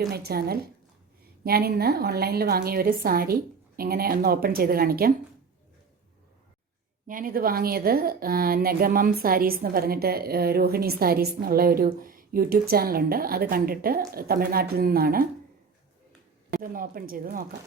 To my channel. ഞാൻ ഇന്ന് ഓൺലൈനിൽ വാങ്ങിയ ഒരു സാരി എങ്ങനെ ഒന്ന് ഓപ്പൺ ചെയ്ത് കാണിക്കാം. ഞാനിത് വാങ്ങിയത് നെഗമം സാരീസ് എന്ന് പറഞ്ഞിട്ട് രോഹിണി സാരീസ് എന്നുള്ള ഒരു യൂട്യൂബ് ചാനലുണ്ട്. അത് കണ്ടിട്ട് തമിഴ്നാട്ടിൽ നിന്നാണ്. ഇതൊന്ന് ഓപ്പൺ ചെയ്ത് നോക്കാം.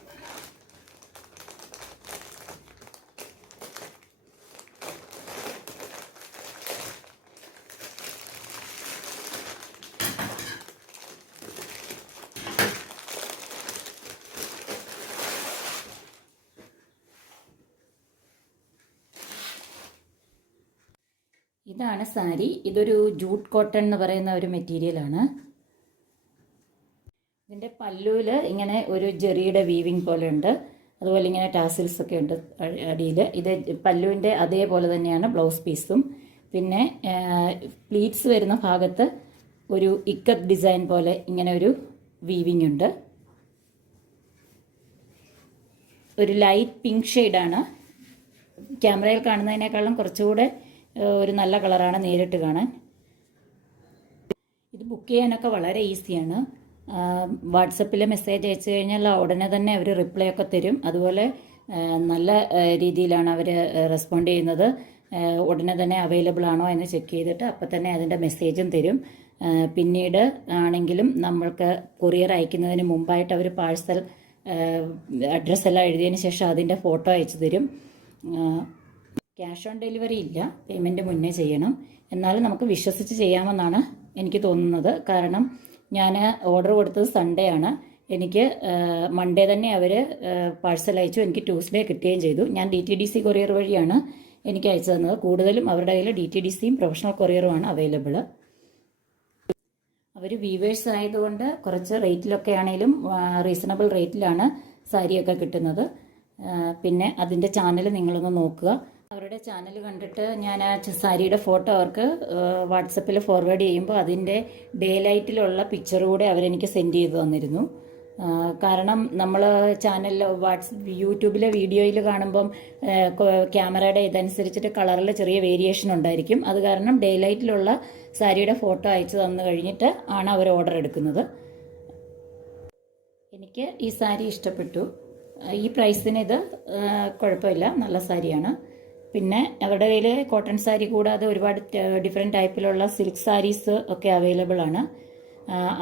ഇതാണ് സാരി. ഇതൊരു ജൂട്ട് കോട്ടൺ എന്ന് പറയുന്ന ഒരു മെറ്റീരിയലാണ്. ഇതിൻ്റെ പല്ലുവിൽ ഇങ്ങനെ ഒരു ജെറിയുടെ വീവിങ് പോലെ ഉണ്ട്. അതുപോലെ ഇങ്ങനെ ടാസിൽസ് ഒക്കെ ഉണ്ട് അടിയിൽ. ഇത് പല്ലുവിൻ്റെ അതേപോലെ തന്നെയാണ് ബ്ലൗസ് പീസും. പിന്നെ പ്ലീറ്റ്സ് വരുന്ന ഭാഗത്ത് ഒരു ഇക്കത്ത് ഡിസൈൻ പോലെ ഇങ്ങനെ ഒരു വീവിങ് ഉണ്ട്. ഒരു ലൈറ്റ് പിങ്ക് ഷെയ്ഡാണ്. ക്യാമറയിൽ കാണുന്നതിനേക്കാളും കുറച്ചുകൂടെ ഒരു നല്ല കളറാണ് നേരിട്ട് കാണാൻ. ഇത് ബുക്ക് ചെയ്യാനൊക്കെ വളരെ ഈസിയാണ്. വാട്സപ്പിൽ മെസ്സേജ് അയച്ചു കഴിഞ്ഞാൽ ഉടനെ തന്നെ അവർ റിപ്ലൈ ഒക്കെ തരും. അതുപോലെ നല്ല രീതിയിലാണ് അവർ റെസ്പോണ്ട് ചെയ്യുന്നത്. ഉടനെ തന്നെ അവൈലബിൾ ആണോ എന്ന് ചെക്ക് ചെയ്തിട്ട് അപ്പം തന്നെ അതിൻ്റെ മെസ്സേജും തരും. പിന്നീട് ആണെങ്കിലും നമ്മൾക്ക് കൊറിയർ അയക്കുന്നതിന് മുമ്പായിട്ട് അവർ പാഴ്സൽ അഡ്രസ്സെല്ലാം എഴുതിയതിന് ശേഷം അതിൻ്റെ ഫോട്ടോ അയച്ചു തരും. ക്യാഷ് ഓൺ ഡെലിവറി ഇല്ല, പേയ്മെൻറ്റ് മുന്നേ ചെയ്യണം. എന്നാലും നമുക്ക് വിശ്വസിച്ച് ചെയ്യാമെന്നാണ് എനിക്ക് തോന്നുന്നത്. കാരണം ഞാൻ ഓർഡർ കൊടുത്തത് സൺഡേ ആണ്. എനിക്ക് മൺഡേ തന്നെ അവർ പാഴ്സൽ അയച്ചു. എനിക്ക് ട്യൂസ്ഡേ കിട്ടുകയും ചെയ്തു. ഞാൻ DTDC കൊറിയർ വഴിയാണ് എനിക്ക് അയച്ചു തന്നത്. കൂടുതലും അവരുടെ കയ്യിൽ DTDCയും പ്രൊഫഷണൽ കൊറിയറുമാണ് അവൈലബിൾ. അവർ വീവേഴ്സ് ആയതുകൊണ്ട് കുറച്ച് റേറ്റിലൊക്കെ ആണെങ്കിലും റീസണബിൾ റേറ്റിലാണ് സാരിയൊക്കെ കിട്ടുന്നത്. പിന്നെ അതിൻ്റെ ചാനൽ നിങ്ങളൊന്ന് നോക്കുക. അവരുടെ ചാനൽ കണ്ടിട്ട് ഞാൻ ആ സാരിയുടെ ഫോട്ടോ അവർക്ക് വാട്സപ്പിൽ ഫോർവേഡ് ചെയ്യുമ്പോൾ അതിൻ്റെ ഡേ ലൈറ്റിലുള്ള പിക്ചർ കൂടെ അവരെനിക്ക് സെൻഡ് ചെയ്ത് തന്നിരുന്നു. കാരണം നമ്മൾ ചാനലിൽ യൂട്യൂബിലെ വീഡിയോയിൽ കാണുമ്പം ക്യാമറയുടെ ഇതനുസരിച്ചിട്ട് കളറിൽ ചെറിയ വേരിയേഷൻ ഉണ്ടായിരിക്കും. അത് കാരണം ഡേ ലൈറ്റിലുള്ള സാരിയുടെ ഫോട്ടോ അയച്ചു തന്നു കഴിഞ്ഞിട്ട് ആണ് അവർ ഓർഡർ എടുക്കുന്നത്. എനിക്ക് ഈ സാരി ഇഷ്ടപ്പെട്ടു. ഈ പ്രൈസിന് ഇത് കുഴപ്പമില്ല, നല്ല സാരിയാണ്. പിന്നെ അവരുടെ കയ്യിൽ കോട്ടൺ സാരി കൂടാതെ ഒരുപാട് ഡിഫറെൻറ്റ് ടൈപ്പിലുള്ള സിൽക്ക് സാരീസ് ഒക്കെ അവൈലബിൾ ആണ്.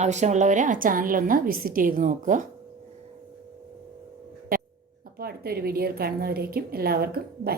ആവശ്യമുള്ളവർ ആ ചാനലൊന്ന് വിസിറ്റ് ചെയ്ത് നോക്കുക. അപ്പോൾ അടുത്തൊരു വീഡിയോയിൽ കാണുന്നവരേക്കും എല്ലാവർക്കും ബൈ.